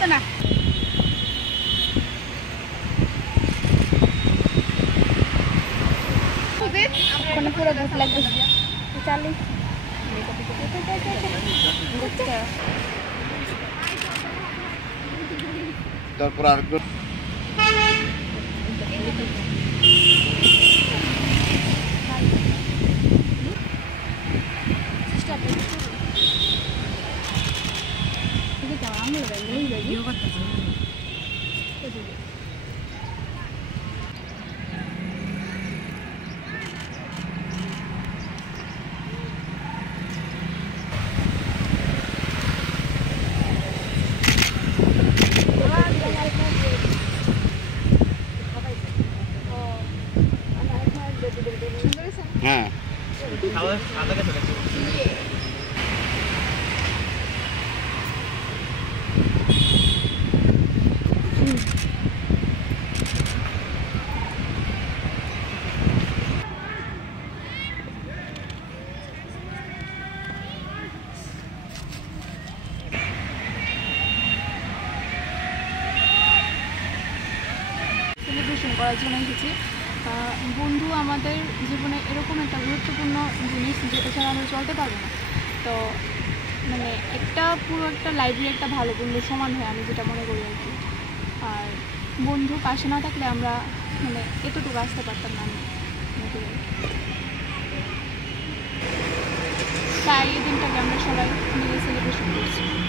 তো না পুরো ভোট লাগবে চালিয়ে তারপর আর হ্যাঁ সেলিব্রেশন করার জন্য এসেছি। বন্ধু আমাদের জীবনে এরকম একটা গুরুত্বপূর্ণ জিনিস যেটা ছাড়া আমরা চলতে পারবো না। তো মানে একটা পুরো একটা লাইব্রেরি একটা ভালো বন্ধুর সমান হয় আমি যেটা মনে করি আর কি। আর বন্ধু পাশে না থাকলে আমরা মানে এতটুকু আসতে পারতাম না আমি মনে করি। তাই এই দিনটাকে আমরা সবাই মিলে সেলিব্রেশন করছি।